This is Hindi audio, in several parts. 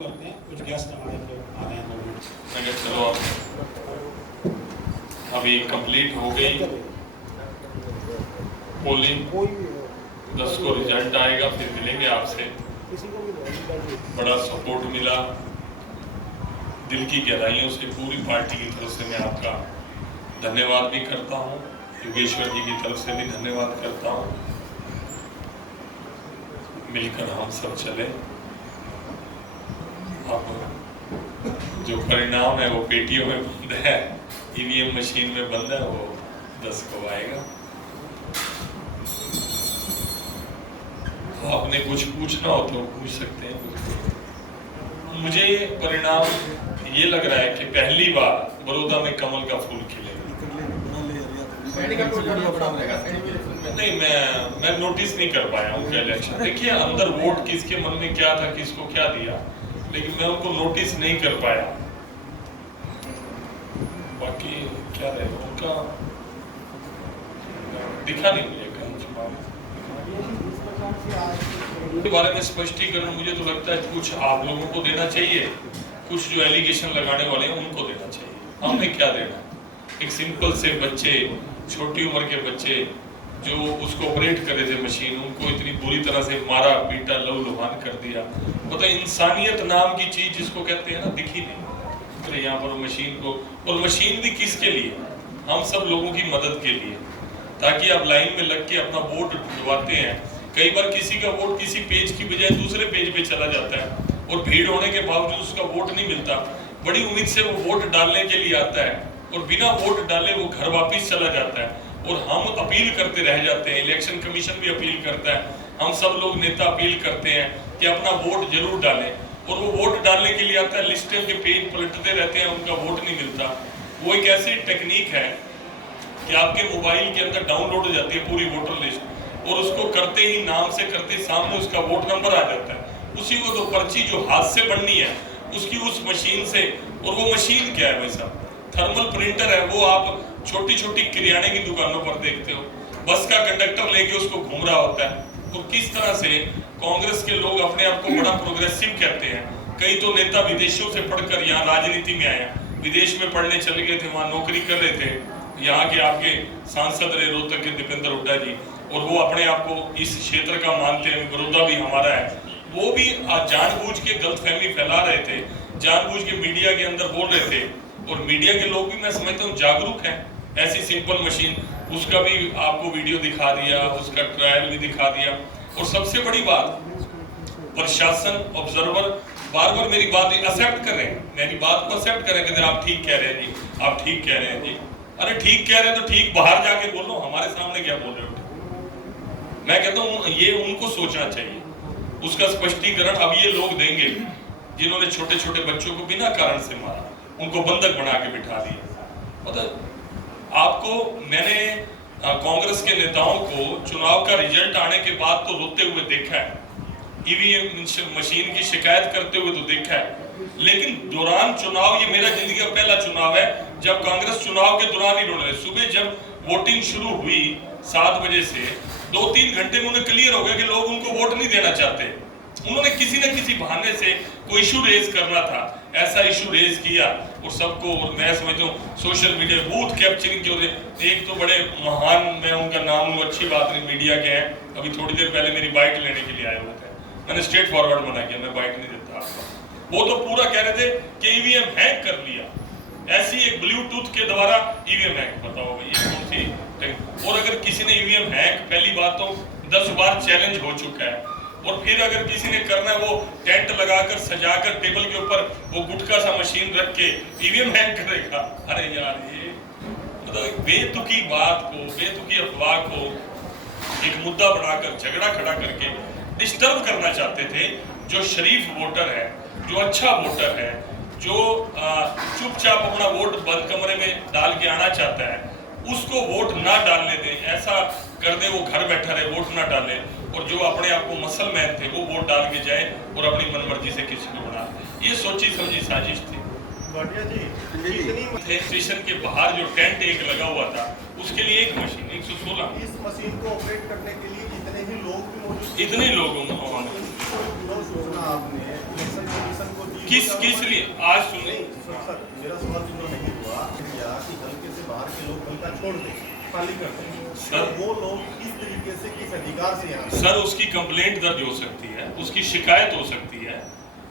करते हैं। कुछ गेस्ट हमारे लोग आ रहे हैं 2 मिनट। मैं चलो अभी कंप्लीट हो गई पोलिंग, 10 को रिजल्ट आएगा, फिर मिलेंगे आपसे। बड़ा सपोर्ट मिला, दिल की गहराइयों से पूरी पार्टी की तरफ से मैं आपका धन्यवाद भी करता हूँ, योगेश्वर जी की तरफ से भी धन्यवाद करता हूँ। मिलकर हम सब चले। अब जो परिणाम है वो पेटियों में बंद है, ईवीएम मशीन में बंद है, वो 10 को आएगा। आपने कुछ पूछना हो तो पूछ सकते हैं। मुझे परिणाम ये लग रहा है कि पहली बार बड़ौदा में कमल का फूल खिलेगा। नहीं, मैं नोटिस नहीं कर पाया उनका इलेक्शन। देखिए अंदर वोट किसके मन में क्या था, किसको क्या दिया, लेकिन मैं उनको नोटिस नहीं कर पाया। बाकी क्या रहेगा उनका दिखा नहीं मुझे कहीं के बारे में स्पष्टीकरण। मुझे तो लगता है कुछ आप लोगों को देना चाहिए, कुछ जो एलिगेशन लगाने वाले हैं उनको देना चाहिए। हमें क्या देना? एक सिंपल से बच्चे, छोटी उम्र के बच्चे जो उसको ऑपरेट कर रहे थे मशीन, उनको इतनी बुरी तरह से मारा पीटा, लहूलुहान कर दिया। मतलब इंसानियत नाम की चीज जिसको कहते हैं ना, दिखी नहीं। तो यहाँ पर मशीन को, और मशीन भी किसके लिए? हम सब लोगों की मदद के लिए, ताकि आप लाइन में लग के अपना वोट ढुलवाते हैं। कई बार किसी का वोट किसी पेज की बजाय दूसरे पेज पे चला जाता है और भीड़ होने के बावजूद उसका वोट नहीं मिलता। बड़ी उम्मीद से वो वोट डालने के लिए आता है और बिना वोट डाले वो घर वापिस चला जाता है, और हम अपील करते रह जाते हैं। इलेक्शन कमीशन भी अपील करता है, हम सब लोग नेता अपील करते हैं कि अपना वोट जरूर डालें, और वो वोट डालने के लिए आता है, लिस्टें के पेज पलटते रहते हैं, उनका वोट नहीं मिलता। वो एक ऐसी टेक्निक है कि आपके मोबाइल के अंदर डाउनलोड हो जाती है पूरी वोटर लिस्ट, और उसको करते ही नाम से करते ही सामने उसका वोट नंबर आ जाता है। उसी को तो पर्ची जो हाथ से बननी है उसकी उस मशीन से, और वो मशीन क्या है वैसा थर्मल प्रिंटर है। वो आप छोटी छोटी किराने की दुकानों पर देखते हो, बस का कंडक्टर लेके उसको घूम रहा होता है। तो किस तरह से कांग्रेस के लोग अपने आप को बड़ा प्रोग्रेसिव कहते हैं। कई तो नेता विदेशों से पढ़कर यहाँ राजनीति में आए, विदेश में पढ़ने चले गए थे, वहाँ नौकरी कर रहे थे। यहाँ के आपके सांसद रहे रोहतक के दीपेंद्र हुड्डा जी, और वो अपने आप को इस क्षेत्र का मानते हैं, बड़ौदा भी हमारा है। वो भी जानबूझ के गलतफहमी फैला रहे थे, जानबूझ के मीडिया के अंदर बोल रहे थे, और मीडिया के लोग भी मैं समझता हूँ जागरूक हैं। ऐसी सिंपल मशीन, उसका भी आपको वीडियो दिखा दिया, उसका ट्रायल भी दिखा दिया। और सबसे बड़ी बात, प्रशासन ऑब्जर्वर बार बार मेरी बात एक्सेप्ट कर रहे हैं, मेरी बात को एक्सेप्ट कर रहे हैं कि आप ठीक कह रहे हैं जी, आप ठीक कह रहे हैं जी। अरे ठीक कह रहे हैं तो ठीक बाहर जाके बोलो, हमारे सामने क्या बोल रहे हो? मैं कहता हूँ ये उनको सोचना चाहिए, उसका स्पष्टीकरण अब ये लोग देंगे जिन्होंने छोटे छोटे बच्चों को बिना कारण से मारा, उनको बंधक बना के बिठा दिया। मतलब आपको मैंने कांग्रेस के नेताओं को चुनाव का रिजल्ट आने के बाद तो रोते हुए देखा है, ईवीएम मशीन की शिकायत करते हुए तो देखा है, लेकिन दौरान चुनाव, ये मेरा जिंदगी का पहला चुनाव है जब कांग्रेस चुनाव के दौरान ही रोने लगी। सुबह जब वोटिंग शुरू हुई 7 बजे से 2-3 घंटे में उन्हें क्लियर हो गया कि लोग उनको वोट नहीं देना चाहते। उन्होंने किसी न किसी बहाने से कोई इशू रेज करना था, ऐसा इशू रेज किया, और सबको, और मैं समझता हूँ सोशल मीडिया बूथ कैप्चरिंग के होते। एक तो बड़े महान, मैं उनका नाम लूँ अच्छी बात नहीं, मीडिया के हैं, अभी थोड़ी देर पहले मेरी बाइट लेने के लिए आए हुए थे, मैंने स्ट्रेट फॉरवर्ड मना किया, मैं बाइट नहीं देता आपको। वो तो पूरा कह रहे थे कि ईवीएम हैक कर लिया, ऐसी एक ब्लूटूथ के द्वारा ईवीएम हैक। बताओ ये कौन सी? और अगर किसी ने ईवीएम हैक, पहली बात तो 10 बार चैलेंज हो चुका है, और फिर अगर किसी ने करना है वो टेंट लगाकर सजाकर टेबल के ऊपर वो गुटखा सा मशीन रख के ईवीएम हैक करेगा। अरे यार, ये मतलब बेतुकी बात को, बेतुकी अफवाह को एक मुद्दा बनाकर, झगड़ा खड़ा करके डिस्टर्ब करना चाहते थे। जो शरीफ वोटर है, जो अच्छा वोटर है, जो चुपचाप अपना वोट बंद कमरे में डाल के आना चाहता है, उसको वोट ना डालने दें, ऐसा कर दे वो घर बैठा रहे, वोट ना डाले, और जो अपने आप को मसलमैन थे वो वोट डाल के जाए और अपनी मनमर्जी से किसी को बना। ये सोची समझी साजिश थी। स्टेशन के बाहर जो टेंट एक लगा हुआ था, उसके लिए एक मशीन 116, इस मशीन को ऑपरेट करने के लिए इतने ही लोग भी मौजूद, इतने लोगों आपने इलेक्शन कमीशन को किस लिए आज सुने। सर मेरा सवाल जो नहीं हुआ या कि हल्के से बाहर के लोग हल्का छोड़ दें, खाली कर दें, सर वो लोग किस तरीके से किस अधिकार से यहाँ सर उसकी कंप्लेंट दर्ज हो सकती है, उसकी शिकायत हो सकती है।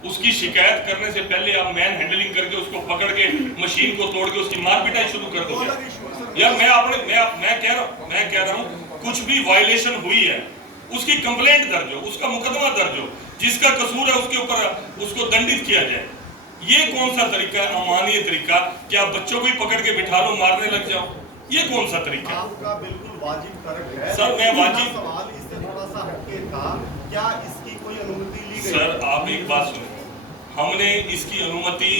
उसकी शिकायत करने से पहले आप मैन हैंडलिंग करके उसको पकड़ के मशीन को तोड़ के उसकी मार पिटाई शुरू कर दोगे। या मैं कह रहा हूँ कुछ भी वायलेशन हुई है उसकी कंप्लेंट दर्ज हो, उसका मुकदमा दर्ज हो, जिसका कसूर है उसके ऊपर उसको दंडित किया जाए। ये कौन सा तरीका है, अमानवीय तरीका? क्या बच्चों को ही पकड़ के बिठा लो, मारने लग जाओ? ये कौन सा तरीका है? आपका बिल्कुल वाजिब करेक्ट है सर, मैं वाजिब- सवाल इससे थोड़ा सा हटके था, क्या इसकी कोई अनुमति ली गई? सर आप एक बात सुनिए, हमने इसकी अनुमति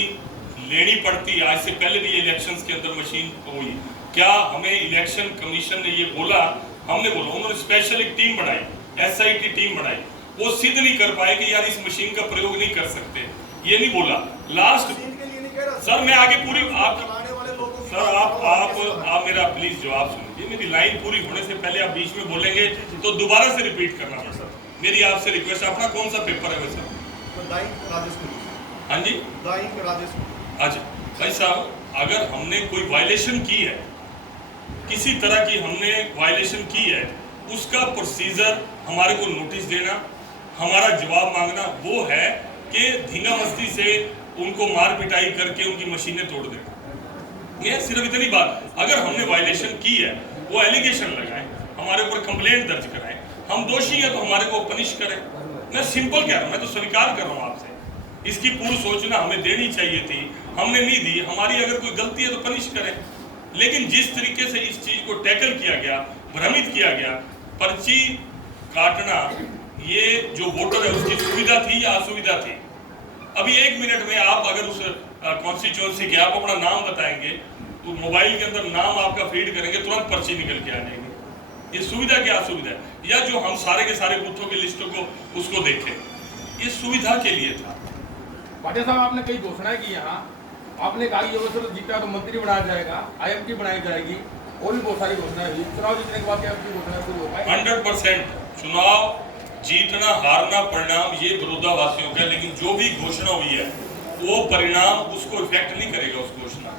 लेनी पड़ती। आज से पहले भी ये इलेक्शंस के अंदर मशीन हुई, क्या हमें इलेक्शन कमीशन ने ये बोला? हमने बोला, उन्होंने स्पेशल एक टीम बनाई, SIT टीम बनाई, वो सिद्ध नहीं कर पाए कि यार इस मशीन का प्रयोग नहीं कर सकते। ये नहीं बोला लास्ट। मशीन के लिए नहीं कह रहा सर मैं आगे पूरी आप चलाने वाले लोगों की सर बात आप मेरा प्लीज जवाब सुनिए। मेरी लाइन पूरी होने से पहले आप बीच में बोलेंगे तो दोबारा से रिपीट करना पड़ेगा। मेरी आपसे रिक्वेस्ट, अपना कौन सा पेपर है वैसे? तो दाइंग राजेश कुमार, हाँ जी, दाइंग राजेश कुमार। अच्छा भाई साहब, अगर हमने कोई वायलेशन की है, किसी तरह की हमने वायलेशन की है, उसका प्रोसीजर हमारे को नोटिस देना, हमारा जवाब मांगना, वो है कि धींगा मस्ती से उनको मार पिटाई करके उनकी मशीनें तोड़ देना। ये सिर्फ इतनी बात। अगर हमने वायलेशन की है, वो एलिगेशन लगाएं, हमारे ऊपर कंप्लेंट दर्ज कराएं, हम दोषी हैं तो हमारे को पनिश करें। मैं सिंपल कह रहा हूँ, मैं तो स्वीकार कर रहा हूँ आपसे, इसकी पूर्व सूचना हमें देनी चाहिए थी, हमने नहीं दी। हमारी अगर कोई गलती है तो पनिश करें। लेकिन जिस तरीके से इस चीज को टैकल किया गया, भ्रमित किया गया, पर्ची काटना, ये जो वोटर है उसकी सुविधा थी या असुविधा थी? अभी 1 मिनट में आप अगर उस कॉन्स्टिट्यूंसी के आप अपना नाम बताएंगे तो मोबाइल के अंदर नाम आपका फीड करेंगे, तुरंत पर्ची निकल के आ जाएगी। ये सुविधा क्या असुविधा है? या जो हम सारे के सारे बूथों की लिस्टों को उसको देखें, ये सुविधा के लिए था। भाटिया साहब, आपने कई घोषणाएं की यहाँ, आपने कहा कि अगर जीता तो मंत्री बनाया जाएगा, IMT बनाई जाएगी, और भी बहुत सारी घोषणाएं हुई। चुनाव जीतने के बाद क्या आपकी घोषणा शुरू हो पाए? 100% चुनाव जीतना हारना परिणाम ये बड़ौदावासियों का, लेकिन जो भी घोषणा हुई है वो परिणाम उसको इफेक्ट नहीं करेगा। उस घोषणा,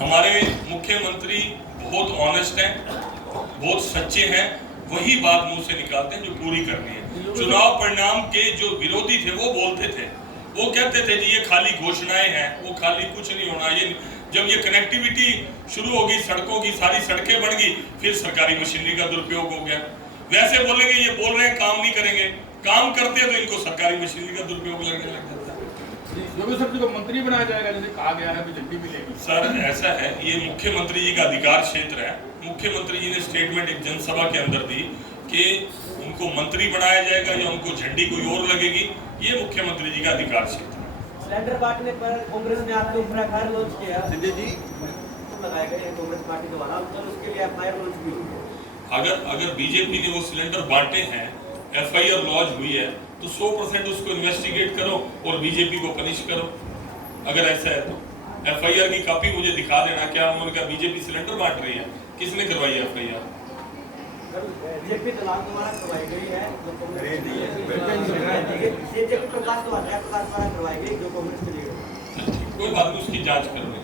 हमारे मुख्यमंत्री बहुत ऑनेस्ट हैं, बहुत सच्चे हैं, वही बात मुंह से निकालते हैं जो पूरी करनी है। चुनाव परिणाम के जो विरोधी थे वो बोलते थे, वो कहते थे जी ये खाली घोषणाएं हैं, वो खाली कुछ नहीं होना। ये जब ये कनेक्टिविटी शुरू होगी, सड़कों की सारी सड़कें बन गई, फिर सरकारी मशीनरी का दुरुपयोग हो गया। वैसे बोलेंगे ये बोल रहे हैं काम नहीं करेंगे, काम करते हैं तो इनको सरकारी मशीनरी का दुरुपयोग लगने लग जाता है। जो भी सर को मंत्री बनाया जाएगा जैसे कहा गया है, झंडी मिलेगी। सर ऐसा है, ये मुख्यमंत्री जी का अधिकार क्षेत्र है। मुख्यमंत्री जी ने स्टेटमेंट एक जनसभा के अंदर दी कि उनको मंत्री बनाया जाएगा या उनको झंडी कोई और लगेगी, ये मुख्यमंत्री जी का अधिकार क्षेत्र है। सिलेंडर बांटने पर कांग्रेस ने आपके ऊपर FIR लॉन्च किया। संजय जी लगाया गया कांग्रेस पार्टी द्वारा, तो उसके लिए FIR लॉन्च भी हुई है। अगर बीजेपी ने वो सिलेंडर बांटे हैं, FIR लॉन्च हुई है, तो 100% उसको इन्वेस्टिगेट करो और बीजेपी को पनिश करो। अगर ऐसा है तो FIR की कॉपी मुझे दिखा देना। क्या उन्होंने कहा बीजेपी सिलेंडर बांट रही है? किसने करवाई है FIR? जेपी दलाल द्वारा करवाई गई है, जो कांग्रेस जेपी प्रकाश द्वारा करवाई गई, जो कांग्रेस के लिए। कोई बात नहीं, उसकी जांच कर लें।